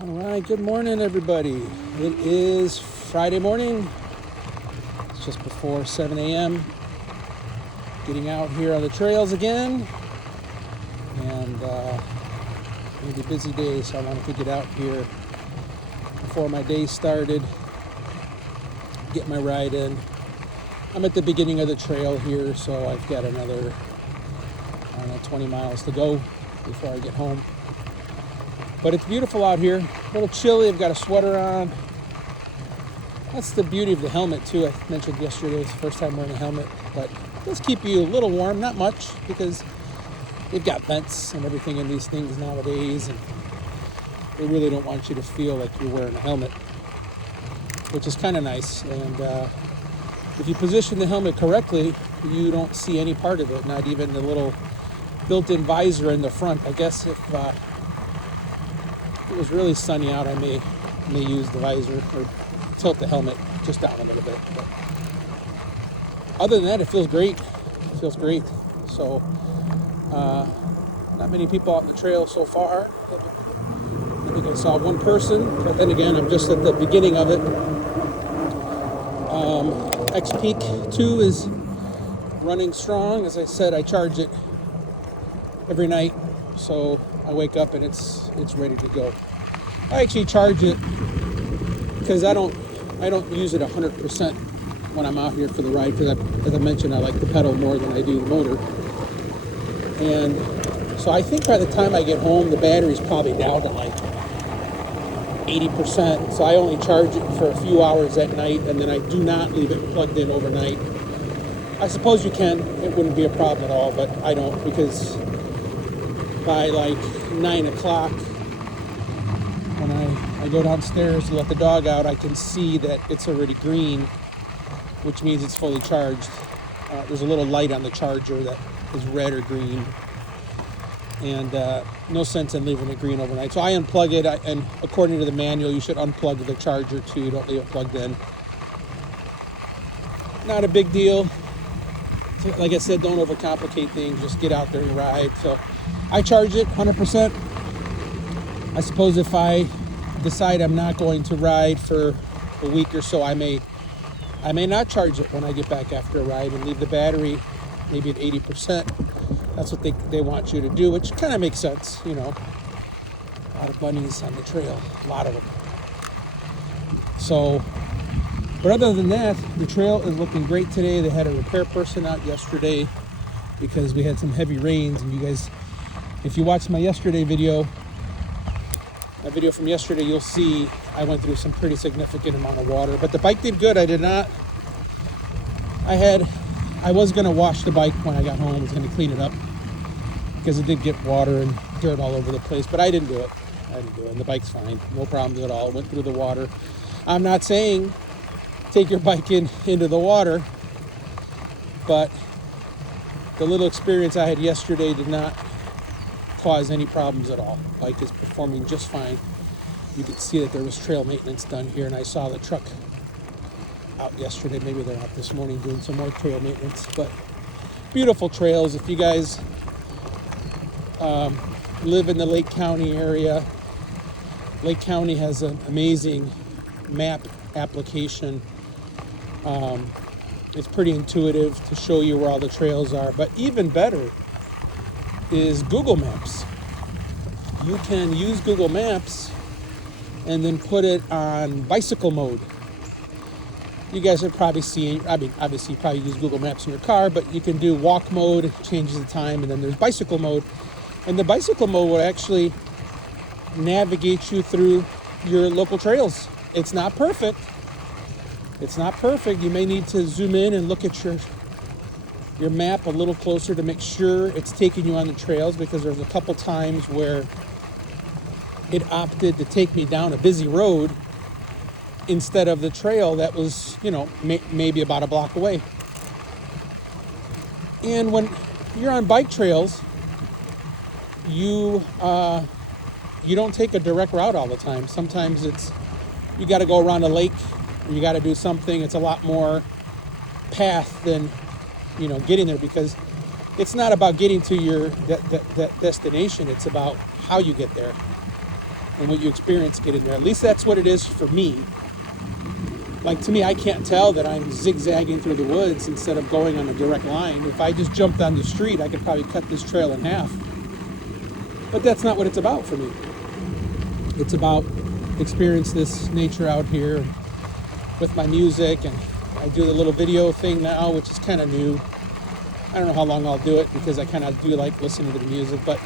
All right, good morning, everybody. It is Friday morning. It's just before 7 a.m. Getting out here on the trails again. And maybe a busy day, so I wanted to get out here before my day started, get my ride in. I'm at the beginning of the trail here, so I've got another, 20 miles to go before I get home. But it's beautiful out here, a little chilly, I've got a sweater on. That's the beauty of the helmet too. I mentioned yesterday, it's the first time wearing a helmet, but it does keep you a little warm, not much, because they've got vents and everything in these things nowadays, and they really don't want you to feel like you're wearing a helmet, which is kind of nice. And if you position the helmet correctly, you don't see any part of it, not even the little built-in visor in the front. I guess if it was really sunny out, I may use the visor or tilt the helmet just down a little bit. But other than that, it feels great. It feels great. So not many people out on the trail so far. I think I saw one person, but then again, I'm just at the beginning of it. XPeak2 is running strong. As I said, I charge it every night, so I wake up and it's ready to go. I actually charge it because I don't use it 100% when I'm out here for the ride, because as I mentioned, I like the pedal more than I do the motor. And so I think by the time I get home, the battery's probably down to like 80%. So I only charge it for a few hours at night, and then I do not leave it plugged in overnight. I suppose you can, it wouldn't be a problem at all, but I don't, because by like 9 o'clock, when I go downstairs to let the dog out, I can see that it's already green, which means it's fully charged. There's a little light on the charger that is red or green, and no sense in leaving it green overnight. So I unplug it, and according to the manual, you should unplug the charger too. Don't leave it plugged in. Not a big deal. Like I said, don't overcomplicate things. Just get out there and ride. So I charge it 100%. I suppose if I decide I'm not going to ride for a week or so, I may not charge it when I get back after a ride and leave the battery maybe at 80%. That's what they want you to do, which kind of makes sense, you know. A lot of bunnies on the trail, a lot of them. So, but other than that, the trail is looking great today. They had a repair person out yesterday because we had some heavy rains, and you guys, if you watched my video from yesterday, you'll see I went through some pretty significant amount of water, but the bike did good. I was going to wash the bike when I got home. I was going to clean it up because it did get water and dirt all over the place, but I didn't do it. And the bike's fine. No problems at all. Went through the water. I'm not saying take your bike into the water, but the little experience I had yesterday did not cause any problems at all. Bike is performing just fine. You could see that there was trail maintenance done here, and I saw the truck out yesterday. Maybe they're out this morning doing some more trail maintenance, but beautiful trails. If you guys live in the Lake County area, Lake County has an amazing map application. It's pretty intuitive to show you where all the trails are, but even better is Google Maps. You can use Google Maps and then put it on bicycle mode. You guys have probably seen, obviously you probably use Google Maps in your car, but you can do walk mode, it changes the time, and then there's bicycle mode. And the bicycle mode will actually navigate you through your local trails. It's not perfect. You may need to zoom in and look at your map a little closer to make sure it's taking you on the trails, because there's a couple times where it opted to take me down a busy road instead of the trail that was, maybe about a block away. And when you're on bike trails, you don't take a direct route all the time. Sometimes you got to go around a lake, or you got to do something. It's a lot more path than getting there, because it's not about getting to your that destination. It's about how you get there. and what you experience getting there. At least that's what it is for me. Like, to me, I can't tell that I'm zigzagging through the woods instead of going on a direct line. If I just jumped on the street, I could probably cut this trail in half. But that's not what it's about for me. It's about experience this nature out here with my music, and I do the little video thing now, which is kind of new. I don't know how long I'll do it because I kind of do like listening to the music, but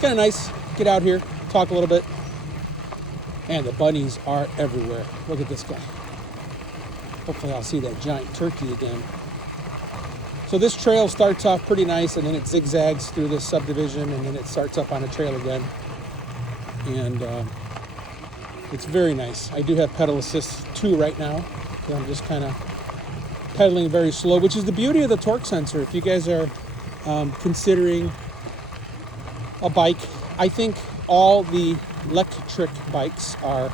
kind of nice. Get out here, talk a little bit. And the bunnies are everywhere. Look at this guy. Hopefully I'll see that giant turkey again. So this trail starts off pretty nice, and then it zigzags through this subdivision, and then it starts up on a trail again. And it's very nice. I do have pedal assist 2 right now. So I'm just kind of pedaling very slow, which is the beauty of the torque sensor. If you guys are considering a bike, I think all the Lectric bikes are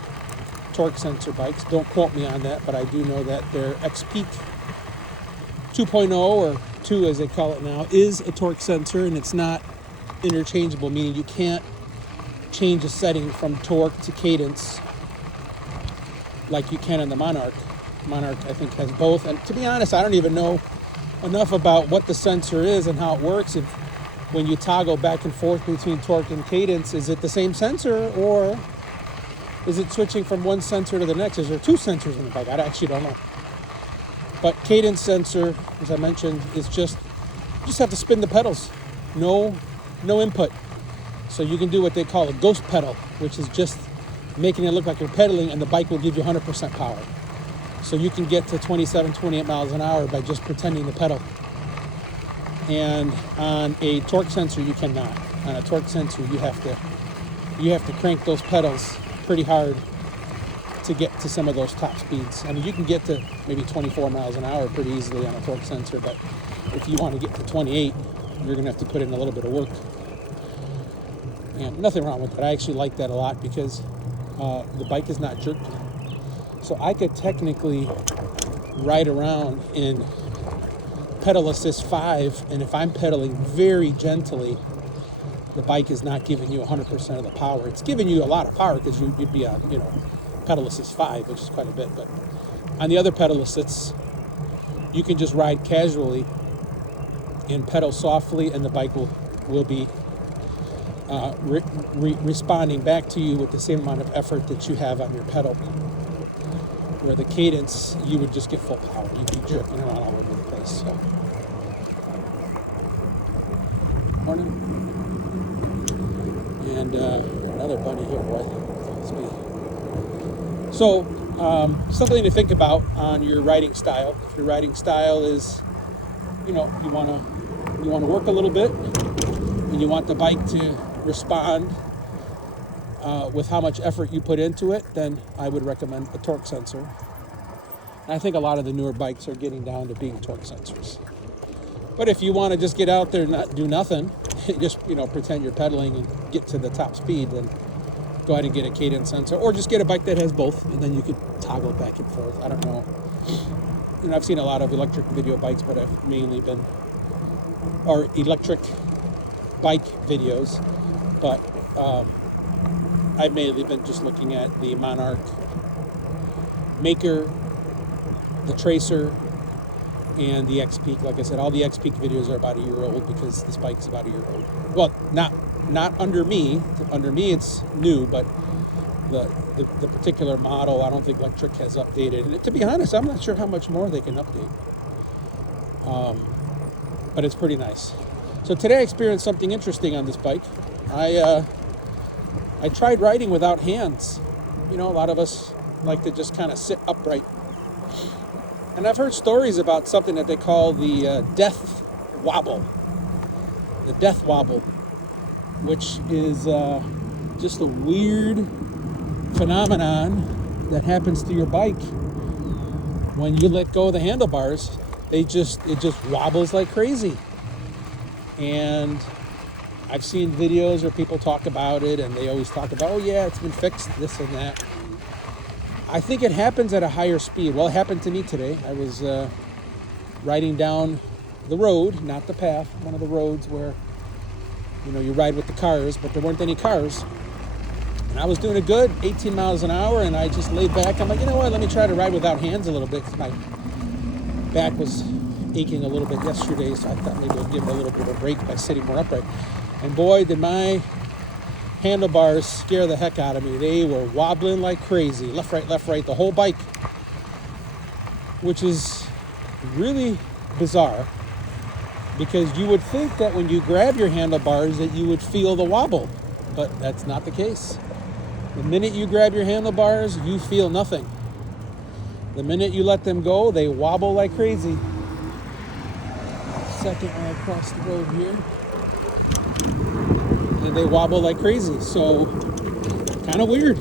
torque sensor bikes. Don't quote me on that, but I do know that their XPeak 2.0 or 2 as they call it now is a torque sensor, and it's not interchangeable, meaning you can't change a setting from torque to cadence like you can in the Monarch. Monarch, I think, has both. And to be honest, I don't even know enough about what the sensor is and how it works. If when you toggle back and forth between torque and cadence, is it the same sensor, or is it switching from one sensor to the next? Is there 2 sensors in the bike? I actually don't know. But cadence sensor, as I mentioned, is just, you just have to spin the pedals. No input. So you can do what they call a ghost pedal, which is just making it look like you're pedaling, and the bike will give you 100% power. So you can get to 27, 28 miles an hour by just pretending to pedal. And on a torque sensor, you cannot. On a torque sensor, you have to crank those pedals pretty hard to get to some of those top speeds. I mean, you can get to maybe 24 miles an hour pretty easily on a torque sensor, but if you want to get to 28, you're going to have to put in a little bit of work. And nothing wrong with that. I actually like that a lot because the bike is not jerky. So I could technically ride around in pedal assist 5, and if I'm pedaling very gently, the bike is not giving you 100% of the power. It's giving you a lot of power because you'd be on, pedal assist 5, which is quite a bit. But on the other pedal assists, you can just ride casually and pedal softly, and the bike will be responding back to you with the same amount of effort that you have on your pedal. Where the cadence, you would just get full power. You'd be jerking around all over the place. So. Morning. And another bunny here. What? So, something to think about on your riding style. If your riding style is, you want to work a little bit, and you want the bike to respond with how much effort you put into it, then I would recommend a torque sensor. And I think a lot of the newer bikes are getting down to being torque sensors. But if you want to just get out there and not do nothing, just pretend you're pedaling and get to the top speed, then go ahead and get a cadence sensor, or just get a bike that has both, and then you could toggle back and forth. I don't know. I've seen a lot of electric video bikes, but I've mainly been, or electric bike videos, but I've mainly been just looking at the Monarch Maker, the Tracer, and the XPeak. Like I said, all the XPeak videos are about a year old because this bike's about a year old. Well, not under me. Under me, it's new, but the particular model, I don't think Lectric has updated. And to be honest, I'm not sure how much more they can update. But it's pretty nice. So today I experienced something interesting on this bike. I tried riding without hands. A lot of us like to just kind of sit upright. And I've heard stories about something that they call the death wobble. The death wobble, which is just a weird phenomenon that happens to your bike when you let go of the handlebars. It just wobbles like crazy. And I've seen videos where people talk about it, and they always talk about, oh yeah, it's been fixed, this and that. I think it happens at a higher speed. Well, it happened to me today. I was riding down the road, not the path, one of the roads where, you ride with the cars, but there weren't any cars. And I was doing it good, 18 miles an hour, and I just laid back. I'm like, you know what, let me try to ride without hands a little bit, because my back was aching a little bit yesterday, so I thought maybe I'd give it a little bit of a break by sitting more upright. And boy, did my handlebars scare the heck out of me. They were wobbling like crazy, left, right, the whole bike, which is really bizarre, because you would think that when you grab your handlebars that you would feel the wobble, but that's not the case. The minute you grab your handlebars, you feel nothing. The minute you let them go, they wobble like crazy. Second when I cross the road here, and they wobble like crazy. So kind of weird.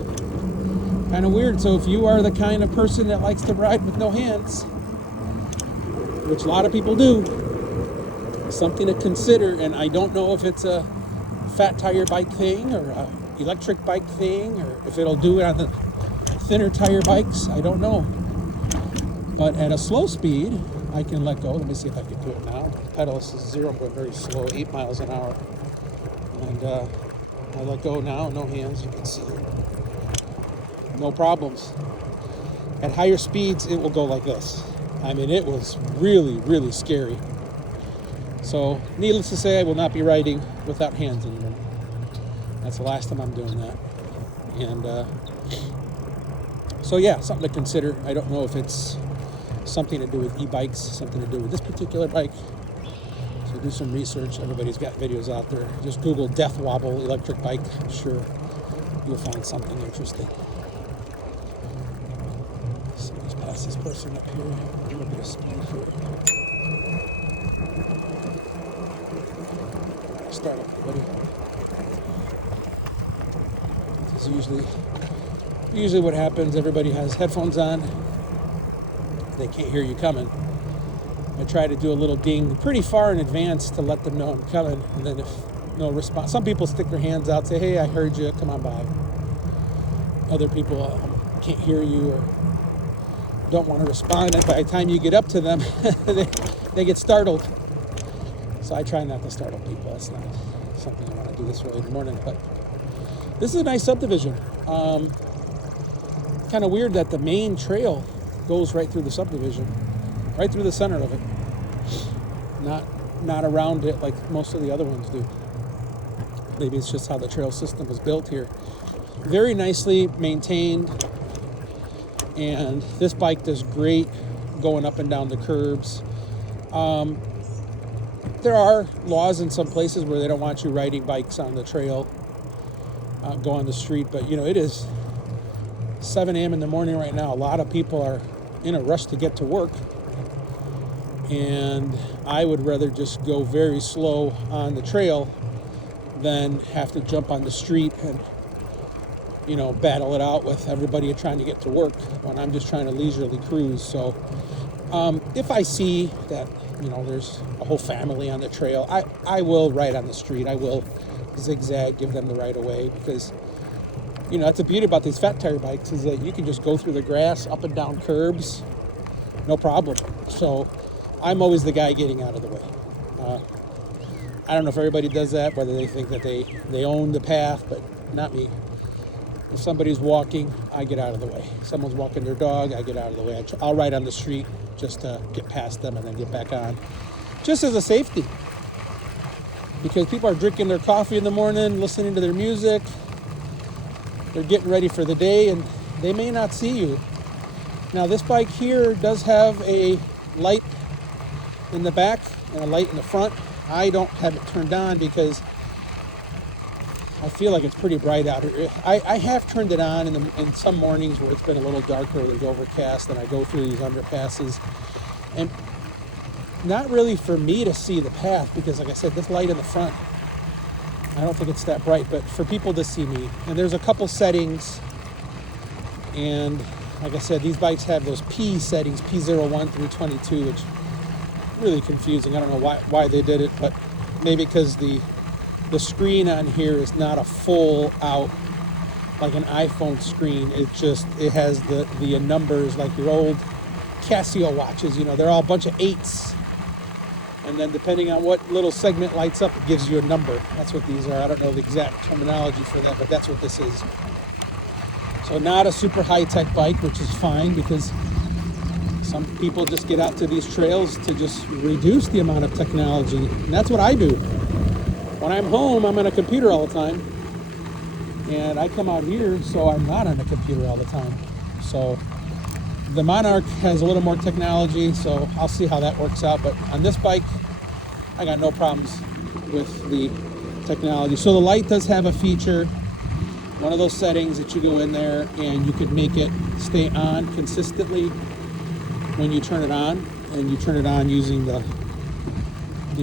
So if you are the kind of person that likes to ride with no hands, which a lot of people do, something to consider. And I don't know if it's a fat tire bike thing or a electric bike thing, or if it'll do it on the thinner tire bikes. I don't know. But at a slow speed, I can let go. Let me see if I can do it now. The pedal is 0, I'm going very slow, 8 miles an hour. And I let go now, no hands, you can see. No problems. At higher speeds, it will go like this. I mean, it was really, really scary. So, needless to say, I will not be riding without hands anymore. That's the last time I'm doing that. And so yeah, something to consider. I don't know if it's something to do with e-bikes, something to do with this particular bike. So do some research. Everybody's got videos out there. Just Google death wobble electric bike. I'm sure you'll find something interesting. Somebody's past this person up here. A little bit of speed here. Start up, everybody. This is usually what happens. Everybody has headphones on. They can't hear you coming. I try to do a little ding pretty far in advance to let them know I'm coming, and then if no response, some people stick their hands out, say, hey, I heard you, come on by. Other people can't hear you or don't want to respond, and by the time you get up to them, they get startled. So I try not to startle people. That's not something I want to do this early in the morning, but this is a nice subdivision. Kind of weird that the main trail goes right through the subdivision, right through the center of it. Not around it like most of the other ones do. Maybe it's just how the trail system was built here. Very nicely maintained, and this bike does great going up and down the curbs. There are laws in some places where they don't want you riding bikes on the trail, go on the street, but you know, it is 7 a.m. in the morning right now. A lot of people are in a rush to get to work, and I would rather just go very slow on the trail than have to jump on the street and, you know, battle it out with everybody trying to get to work when I'm just trying to leisurely cruise. So if I see that, you know, there's a whole family on the trail, I will ride on the street. I will zigzag, give them the right of way, because, you know, that's the beauty about these fat tire bikes, is that you can just go through the grass, up and down curbs, no problem. So I'm always the guy getting out of the way. I don't know if everybody does that, whether they think that they own the path, but not me. If somebody's walking, I get out of the way. If someone's walking their dog, I get out of the way. I'll ride on the street just to get past them and then get back on, just as a safety. Because people are drinking their coffee in the morning, listening to their music. They're getting ready for the day, and they may not see you. Now, this bike here does have a light in the back and a light in the front. I don't have it turned on because I feel like it's pretty bright out here. I have turned it on in some mornings where it's been a little darker, there's overcast, and I go through these underpasses. And not really for me to see the path, because like I said, this light in the front, I don't think it's that bright, but for people to see me. And there's a couple settings, and like I said, these bikes have those P settings, P01 through 22, which is really confusing. I don't know why they did it, but maybe because the screen on here is not a full out, like an iPhone screen. It has the numbers like your old Casio watches, you know, they're all a bunch of 8s. And then depending on what little segment lights up, it gives you a number. That's what these are. I don't know the exact terminology for that, but that's what this is. So not a super high-tech bike, which is fine because some people just get out to these trails to just reduce the amount of technology. And that's what I do. When I'm home, I'm on a computer all the time. And I come out here, so I'm not on a computer all the time. So the Monarch has a little more technology, so I'll see how that works out. But on this bike, I got no problems with the technology. So the light does have a feature, one of those settings that you go in there and you could make it stay on consistently when you turn it on. And you turn it on using the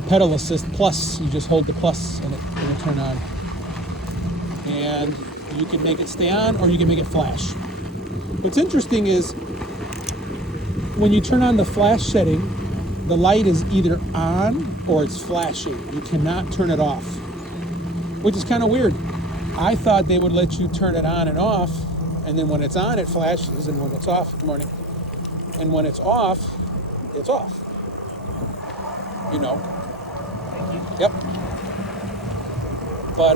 pedal assist plus. You just hold the plus and it'll turn on. And you can make it stay on or you can make it flash. What's interesting is when you turn on the flash setting, the light is either on or it's flashing. You cannot turn it off, which is kind of weird. I thought they would let you turn it on and off, and then when it's on, it flashes, and when it's off, good morning, and when it's off, it's off. You know. Yep. But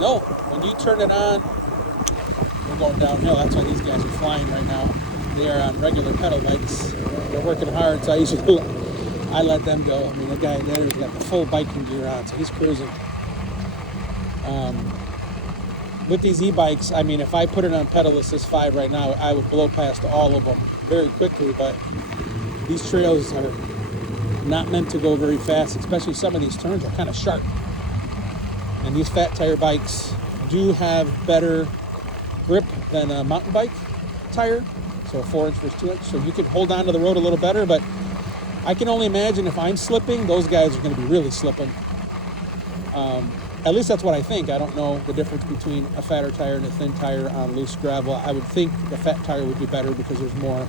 no, when you turn it on, we're going downhill. That's why these guys are flying right now. They are on regular pedal bikes. They're working hard, so I let them go. I mean, the guy there's got the full biking gear on, so he's cruising. With these e-bikes, I mean, if I put it on pedal assist 5 right now, I would blow past all of them very quickly, but these trails are not meant to go very fast, especially some of these turns are kind of sharp. And these fat tire bikes do have better grip than a mountain bike tire, so a 4-inch versus 2-inch, so you can hold on to the road a little better, but I can only imagine if I'm slipping, those guys are going to be really slipping. At least that's what I think. I don't know the difference between a fatter tire and a thin tire on loose gravel. I would think the fat tire would be better because there's more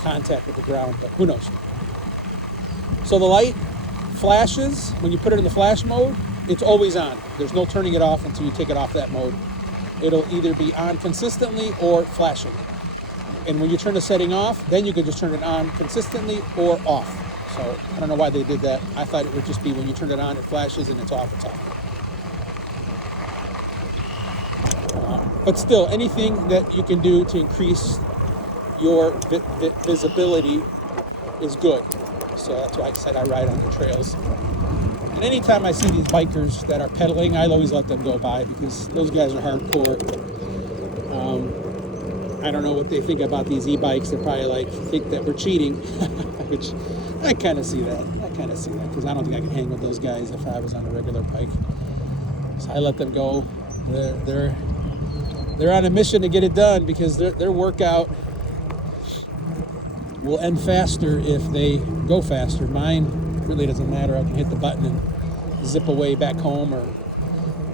contact with the ground, but who knows. So the light flashes. When you put it in the flash mode, it's always on. There's no turning it off until you take it off that mode. It'll either be on consistently or flashing. And when you turn the setting off, then you can just turn it on consistently or off. So I don't know why they did that. I thought it would just be when you turn it on, it flashes, and it's off, it's off. But still, anything that you can do to increase your visibility is good. So that's why I said I ride on the trails. And anytime I see these bikers that are pedaling, I always let them go by because those guys are hardcore. I don't know what they think about these e-bikes. They probably think that we're cheating, which I kind of see that. Because I don't think I could hang with those guys if I was on a regular bike. So I let them go. They're on a mission to get it done because their workout will end faster if they go faster. Mine really doesn't matter. I can hit the button and zip away back home or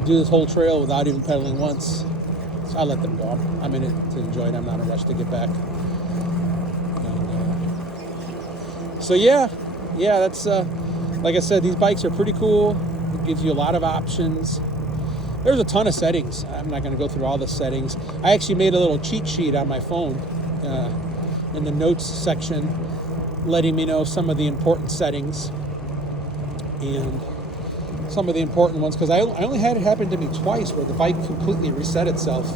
do this whole trail without even pedaling once. So I let them go. I'm in it to enjoy it. I'm not in a rush to get back. And, so yeah, that's like I said, these bikes are pretty cool. It gives you a lot of options. There's a ton of settings. I'm not going to go through all the settings. I actually made a little cheat sheet on my phone in the notes section, letting me know some of the important settings and some of the important ones, because I only had it happen to me twice where the bike completely reset itself,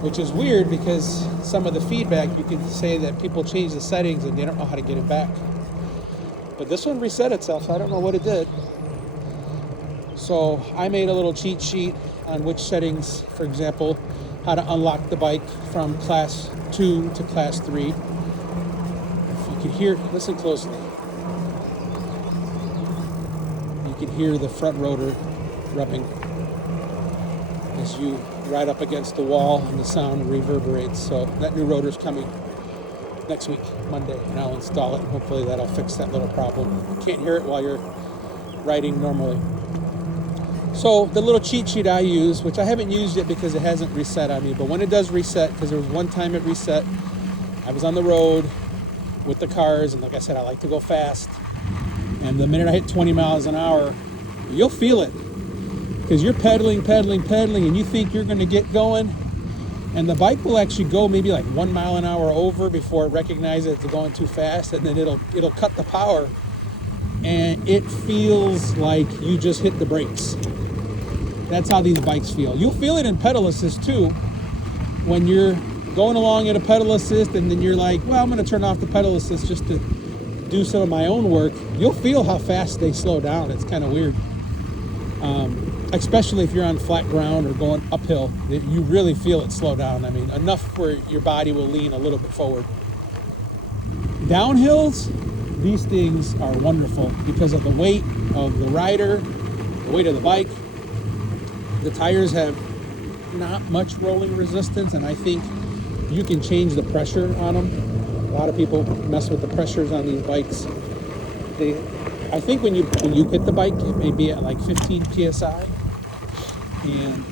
which is weird because some of the feedback you can say that people change the settings and they don't know how to get it back. But this one reset itself, so I don't know what it did. So I made a little cheat sheet on which settings, for example, how to unlock the bike from class 2 to class 3. If you can hear, listen closely. You can hear the front rotor rubbing as you ride up against the wall and the sound reverberates. So that new rotor is coming next week, Monday, and I'll install it. Hopefully that'll fix that little problem. You can't hear it while you're riding normally. So the little cheat sheet I use, which I haven't used yet because it hasn't reset on me, but when it does reset, because there was one time it reset, I was on the road with the cars, and like I said, I like to go fast. And the minute I hit 20 miles an hour, you'll feel it. Because you're pedaling, and you think you're going to get going, And the bike will actually go maybe like 1 mile an hour over before it recognizes it's going too fast, and then it'll cut the power, and it feels like you just hit the brakes. That's how these bikes feel. You'll feel it in pedal assist too. When you're going along at a pedal assist and then you're like, well, I'm going to turn off the pedal assist just to do some of my own work, you'll feel how fast they slow down. It's kind of weird. Especially if you're on flat ground or going uphill, you really feel it slow down. I mean, enough where your body will lean a little bit forward. Downhills, these things are wonderful because of the weight of the rider, the weight of the bike. The tires have not much rolling resistance, and I think you can change the pressure on them. A lot of people mess with the pressures on these bikes. I think when you hit the bike, it may be at like 15 psi, and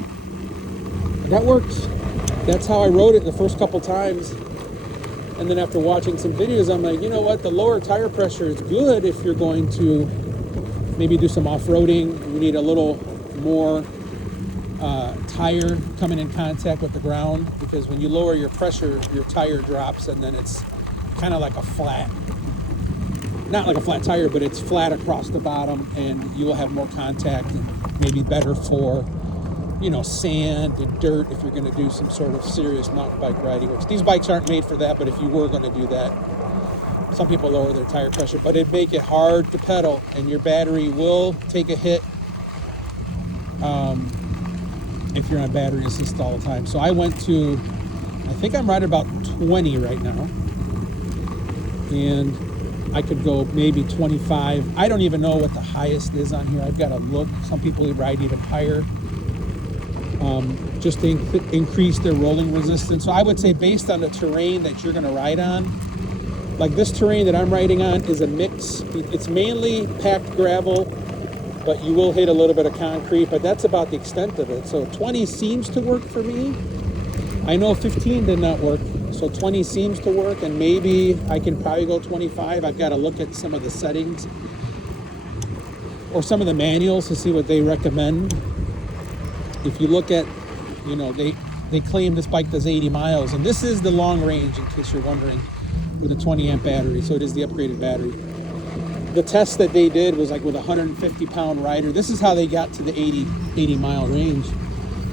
that works. That's how I rode it the first couple times. And then after watching some videos, I'm like, you know what? The lower tire pressure is good if you're going to maybe do some off-roading. You need a little more tire coming in contact with the ground, because when you lower your pressure, your tire drops, and then it's kind of like a flat, not like a flat tire, but it's flat across the bottom, and you will have more contact, and maybe better for, you know, sand and dirt if you're going to do some sort of serious mountain bike riding, which these bikes aren't made for that, but if you were going to do that, some people lower their tire pressure, but it'd make it hard to pedal, and your battery will take a hit if you're on battery assist all the time. So I went to, I think I'm right about 20 right now, and I could go maybe 25. I don't even know what the highest is on here. I've got to look. Some people ride even higher, just to increase their rolling resistance. So I would say, based on the terrain that you're going to ride on, like this terrain that I'm riding on is a mix. It's mainly packed gravel, but you will hit a little bit of concrete, but that's about the extent of it. So 20 seems to work for me. I know 15 did not work, so 20 seems to work, and maybe I can probably go 25. I've got to look at some of the settings or some of the manuals to see what they recommend. If you look at, you know, they claim this bike does 80 miles, and this is the long range, in case you're wondering, with a 20 amp battery, so it is the upgraded battery. The test that they did was like with a 150-pound rider. This is how they got to the 80 mile range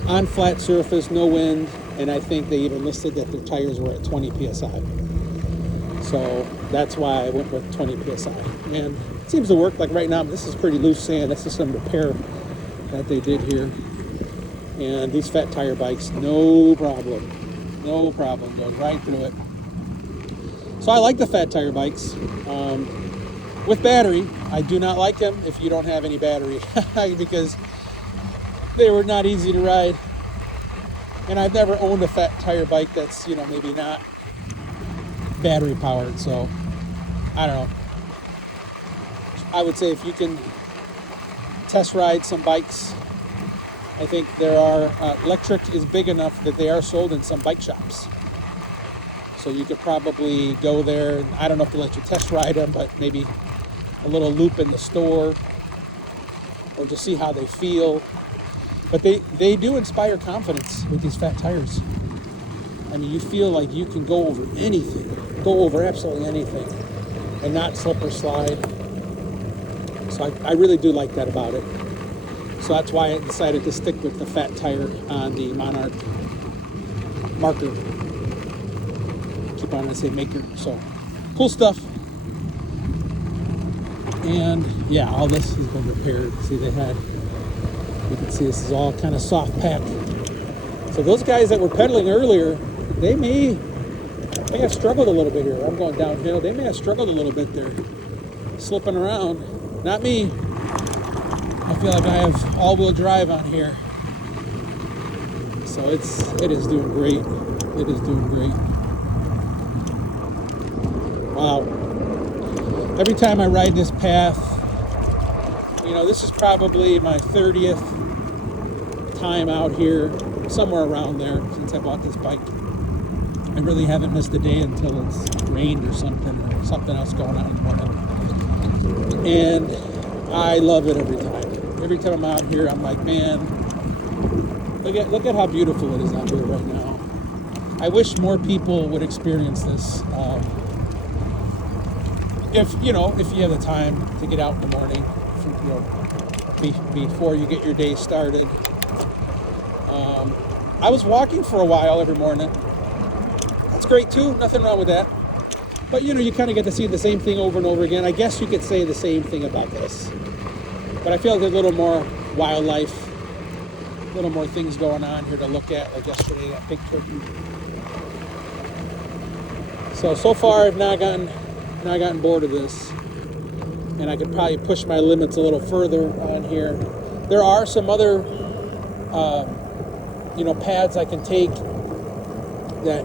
on flat surface, no wind, and I think they even listed that their tires were at 20 psi. So that's why I went with 20 psi. And it seems to work. Like right now, this is pretty loose sand. This is some repair that they did here. And these fat tire bikes, no problem, goes right through it. So I like the fat tire bikes. With battery, I do not like them if you don't have any battery because they were not easy to ride. And I've never owned a fat tire bike that's, you know, maybe not battery powered. So I don't know. I would say if you can test ride some bikes, I think there are, Lectric is big enough that they are sold in some bike shops. So you could probably go there, and I don't know if they'll let you test ride them, but maybe a little loop in the store, or just see how they feel. But they do inspire confidence with these fat tires. I mean, you feel like you can go over anything, go over absolutely anything, and not slip or slide. So I really do like that about it. So that's why I decided to stick with the fat tire on the Monarch marker. Keep on, I say maker. So cool stuff. And yeah, all this has been repaired. See, you can see this is all kind of soft pack. So those guys that were pedaling earlier, they may have struggled a little bit here. I'm going downhill. They may have struggled a little bit there, slipping around. Not me. I feel like I have all-wheel drive on here. So it is doing great. It is doing great. Wow. Every time I ride this path, you know, this is probably my 30th time out here, somewhere around there, since I bought this bike. I really haven't missed a day until it's rained or something else going on in the morning. And I love it every time. Every time I'm out here, I'm like, man, look at how beautiful it is out here right now. I wish more people would experience this. If you have the time to get out in the morning, before you get your day started. I was walking for a while every morning. That's great too. Nothing wrong with that. But you kind of get to see the same thing over and over again. I guess you could say the same thing about this. But I feel like there's a little more wildlife, a little more things going on here to look at. Like yesterday, that big turkey. So far, I've not gotten bored of this, and I could probably push my limits a little further on here. There are some other, pads I can take that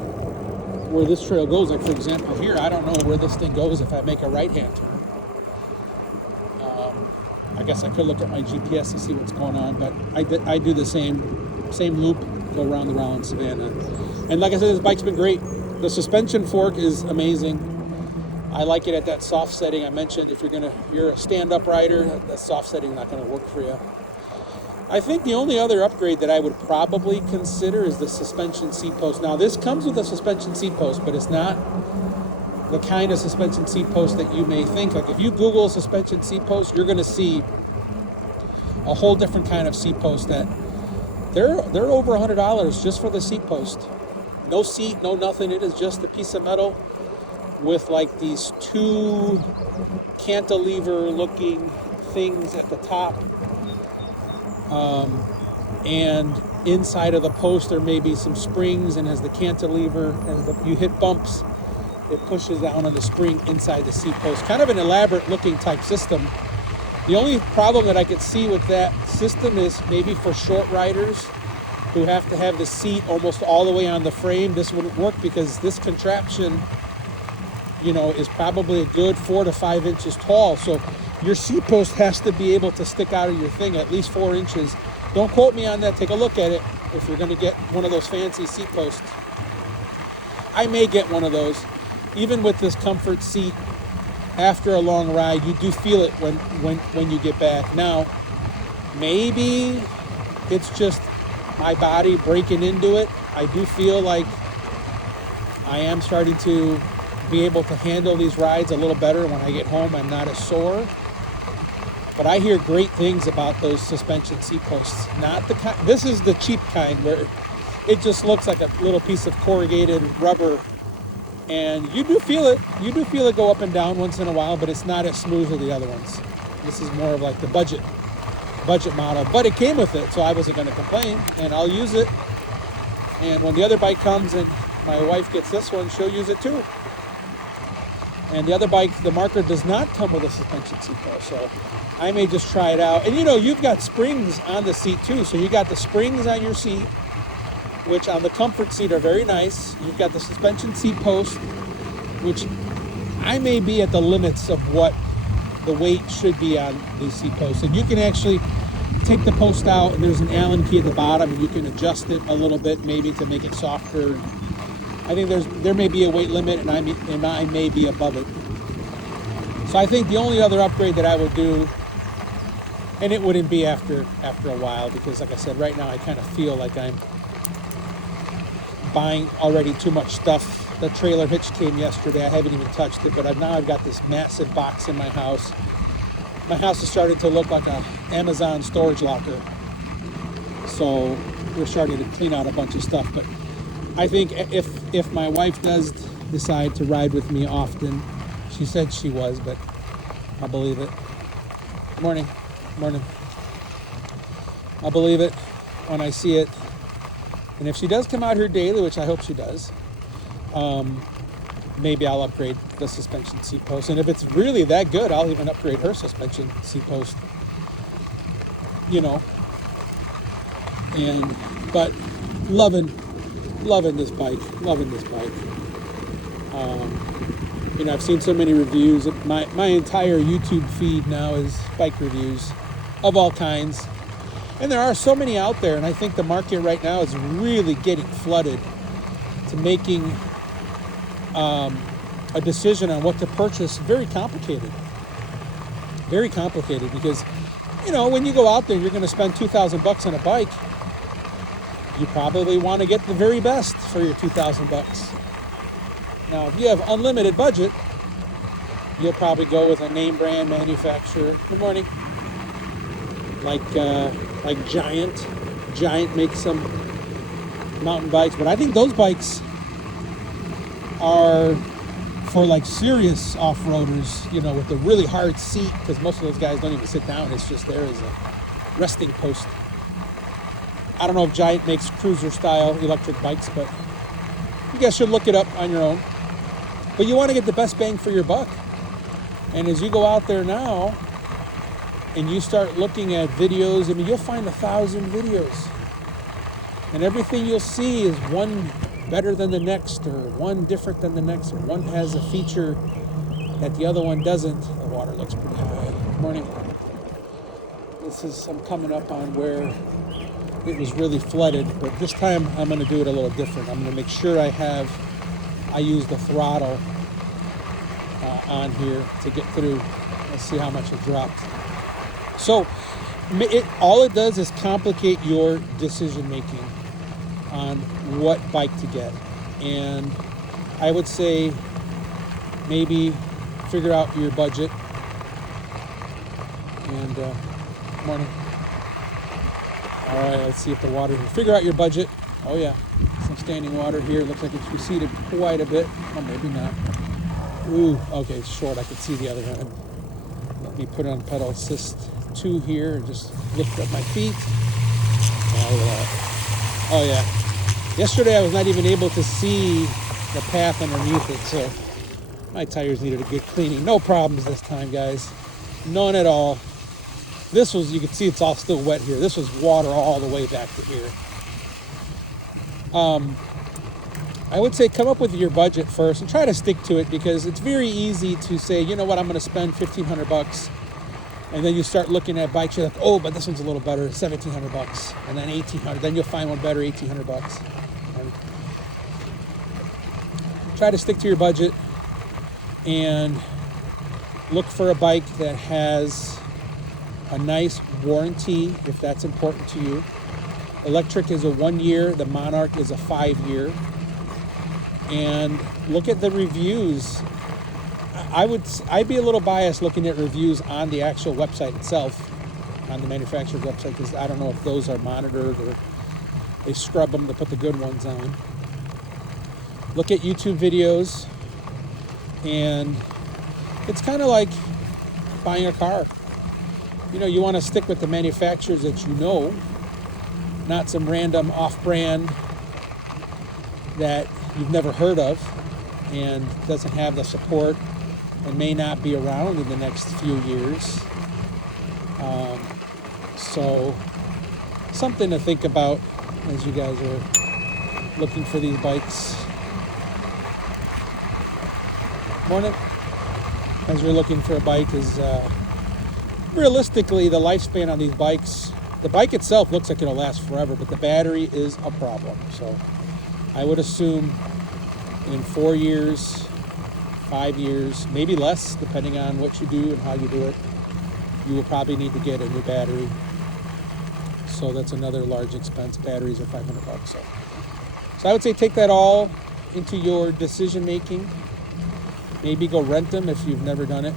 where this trail goes. Like for example, here I don't know where this thing goes if I make a right-hand turn. I guess I could look at my GPS to see what's going on, but I do the same loop, go around the Rollins Savannah. And like I said, this bike's been great. The suspension fork is amazing. I like it at that soft setting I mentioned. If you're a stand-up rider, that soft setting is not going to work for you. I think the only other upgrade that I would probably consider is the suspension seat post. Now this comes with a suspension seat post, but it's not the kind of suspension seat post that you may think. Like if you Google suspension seat post, you're going to see a whole different kind of seat post that they're over $100 just for the seat post. No seat, no nothing. It is just a piece of metal with like these two cantilever looking things at the top. And inside of the post there may be some springs, and as the cantilever, as you hit bumps, it pushes down on the spring inside the seat post. Kind of an elaborate looking type system. The only problem that I could see with that system is maybe for short riders who have to have the seat almost all the way on the frame. This wouldn't work because this contraption, is probably a good 4 to 5 inches tall. So your seat post has to be able to stick out of your thing at least 4 inches. Don't quote me on that. Take a look at it if you're going to get one of those fancy seat posts. I may get one of those. Even with this comfort seat, after a long ride, you do feel it when you get back. Now, maybe it's just my body breaking into it. I do feel like I am starting to be able to handle these rides a little better. When I get home, I'm not as sore. But I hear great things about those suspension seat posts. Not the kind. This is the cheap kind where it just looks like a little piece of corrugated rubber, and you do feel it. You do feel it go up and down once in a while, but it's not as smooth as the other ones. This is more of like the budget model. But it came with it, so I wasn't going to complain, and I'll use it. And when the other bike comes and my wife gets this one, she'll use it too. And the other bike, the Marker, does not come with a suspension seat post, so I may just try it out. And you've got springs on the seat too. So you got the springs on your seat, which on the comfort seat are very nice. You've got the suspension seat post, which I may be at the limits of what the weight should be on these seat posts. And you can actually take the post out, and there's an Allen key at the bottom, and you can adjust it a little bit maybe to make it softer. I think there may be a weight limit, and I may be above it. So I think the only other upgrade that I would do, and it wouldn't be after a while, because like I said, right now I kind of feel like I'm buying already too much stuff. The trailer hitch came yesterday. I haven't even touched it, but now I've got this massive box in my house. My house is starting to look like an Amazon storage locker. So we're starting to clean out a bunch of stuff, but I think if my wife does decide to ride with me often, she said she was, but I'll believe it. Morning. I'll believe it when I see it. And if she does come out here daily, which I hope she does, maybe I'll upgrade the suspension seat post. And if it's really that good, I'll even upgrade her suspension seat post. But loving this bike. I've seen so many reviews. My entire YouTube feed now is bike reviews of all kinds. And there are so many out there, and I think the market right now is really getting flooded to making a decision on what to purchase very complicated. Very complicated because, when you go out there, you're going to spend $2,000 on a bike. you probably want to get the very best for your 2,000 bucks. Now, if you have unlimited budget, you'll probably go with a name brand manufacturer. Good morning. Like Giant. Giant makes some mountain bikes, but I think those bikes are for like serious off-roaders, you know, with the really hard seat, because most of those guys don't even sit down. It's just there as a resting post. I don't know if Giant makes cruiser-style electric bikes, but you guys should look it up on your own. But you want to get the best bang for your buck. And as you go out there now and you start looking at videos, I mean, you'll find 1,000 videos. And everything you'll see is one better than the next, or one different than the next, or one has a feature that the other one doesn't. The water looks pretty high. Good morning. I'm coming up on where it was really flooded, but this time I'm going to do it a little different. I'm going to make sure I use the throttle on here to get through. Let's see how much it dropped. So all it does is complicate your decision making on what bike to get. And I would say maybe figure out your budget. And morning. All right, let's see if the water here. Figure out your budget. Oh yeah, some standing water here. Looks like it's receded quite a bit. Oh, maybe not. Ooh, okay, it's short. I can see the other one. Let me put on pedal assist 2 here and just lift up my feet. Oh, look at that. Oh yeah. Yesterday I was not even able to see the path underneath it, so my tires needed a good cleaning. No problems this time, guys. None at all. This was, you can see it's all still wet here. This was water all the way back to here. I would say come up with your budget first and try to stick to it, because it's very easy to say, you know what, I'm going to spend 1,500 bucks. And then you start looking at bikes, you're like, oh, but this one's a little better, 1,700 bucks. And then 1,800, then you'll find one better, 1,800 bucks. And try to stick to your budget and look for a bike that has a nice warranty, if that's important to you. Lectric is a 1 year, the Monarch is a 5-year. And look at the reviews. I'd be a little biased looking at reviews on the actual website itself, on the manufacturer's website, because I don't know if those are monitored or they scrub them to put the good ones on. Look at YouTube videos, and it's kind of like buying a car. You know, you want to stick with the manufacturers that you know, not some random off-brand that you've never heard of and doesn't have the support and may not be around in the next few years. So something to think about as you guys are looking for these bikes. Morning. As you're looking for a bike is realistically the lifespan on these bikes. The bike itself looks like it'll last forever, but the battery is a problem. So I would assume in 4 years, 5 years, maybe less, depending on what you do and how you do it, you will probably need to get a new battery. So that's another large expense. Batteries are 500 bucks. So I would say take that all into your decision making. Maybe go rent them if you've never done it.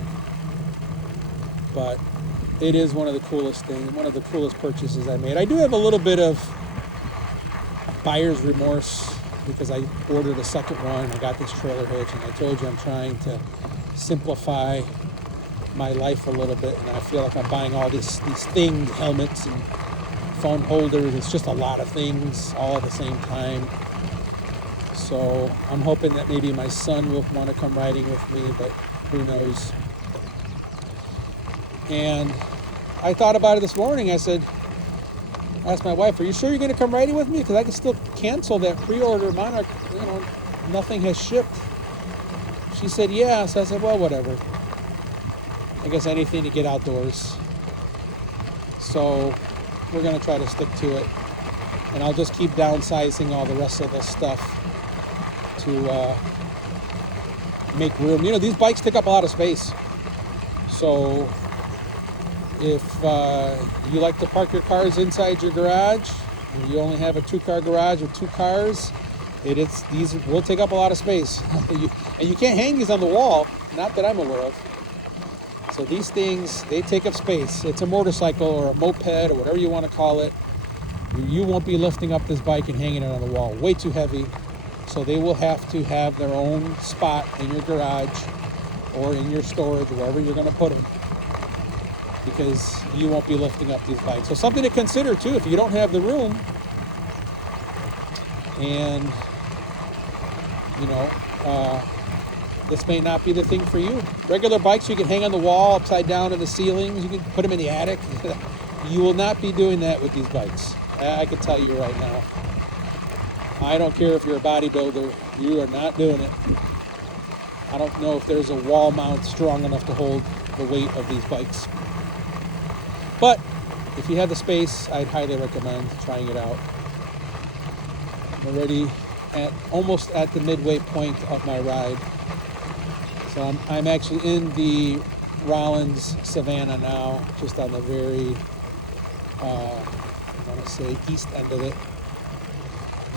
But it is one of the coolest things, one of the coolest purchases I made. I do have a little bit of buyer's remorse because I ordered a second one. I got this trailer hitch, and I told you I'm trying to simplify my life a little bit, and I feel like I'm buying all these things, helmets and phone holders. It's just a lot of things all at the same time. So I'm hoping that maybe my son will want to come riding with me, but who knows. And I thought about it this morning. I asked my wife, are you sure you're going to come riding with me? Because I can still cancel that pre-order Monarch. You know, nothing has shipped. She said, yeah. So I said, well, whatever. I guess anything to get outdoors. So we're going to try to stick to it. And I'll just keep downsizing all the rest of the stuff to make room. You know, these bikes take up a lot of space. So if you like to park your cars inside your garage, When you only have a 2-car garage with 2 cars, these will take up a lot of space. And you can't hang these on the wall, not that I'm aware of. So these things, they take up space. It's a motorcycle or a moped or whatever you want to call it. You won't be lifting up this bike and hanging it on the wall. Way too heavy. So they will have to have their own spot in your garage or in your storage, wherever you're going to put them, because you won't be lifting up these bikes. So something to consider too, if you don't have the room and this may not be the thing for you. Regular bikes you can hang on the wall, upside down in the ceilings. You can put them in the attic. You will not be doing that with these bikes. I can tell you right now. I don't care if you're a bodybuilder. You are not doing it. I don't know if there's a wall mount strong enough to hold the weight of these bikes. But if you have the space, I'd highly recommend trying it out. I'm already almost at the midway point of my ride. So I'm actually in the Rollins Savannah now, just on the very, I want to say east end of it.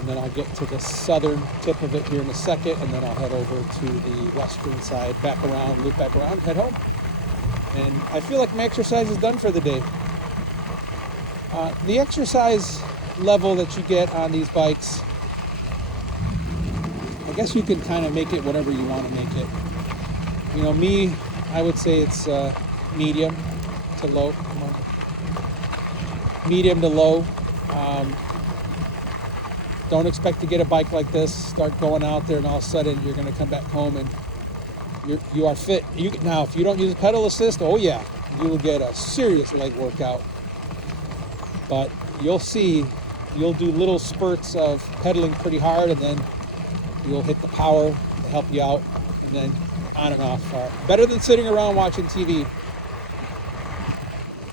And then I'll get to the southern tip of it here in a second, and then I'll head over to the western side, back around, loop back around, head home. And I feel like my exercise is done for the day. The exercise level that you get on these bikes, I guess you can kind of make it whatever you want to make it. Me, I would say it's medium to low. Come on. Medium to low. Don't expect to get a bike like this, start going out there, and all of a sudden you're going to come back home and you are fit. Now, if you don't use pedal assist, oh yeah, you will get a serious leg workout. But you'll see, you'll do little spurts of pedaling pretty hard, and then you'll hit the power to help you out, and then on and off. Better than sitting around watching TV.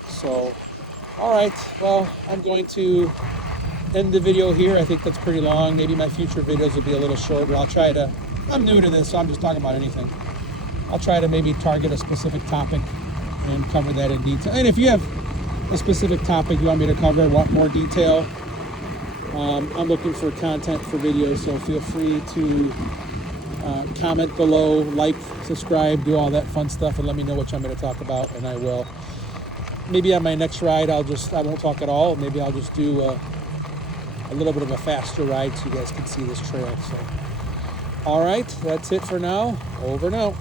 So, all right, well, I'm going to end the video here. I think that's pretty long. Maybe my future videos will be a little shorter. I'm new to this, so I'm just talking about anything. I'll try to maybe target a specific topic and cover that in detail. And if you have a specific topic you want me to cover, want more detail, I'm looking for content for videos, so feel free to comment below, like, subscribe, do all that fun stuff, and let me know what I'm going to talk about, and I will. Maybe on my next ride, I won't talk at all. Maybe I'll just do a little bit of a faster ride so you guys can see this trail. So, all right, that's it for now. Over and out.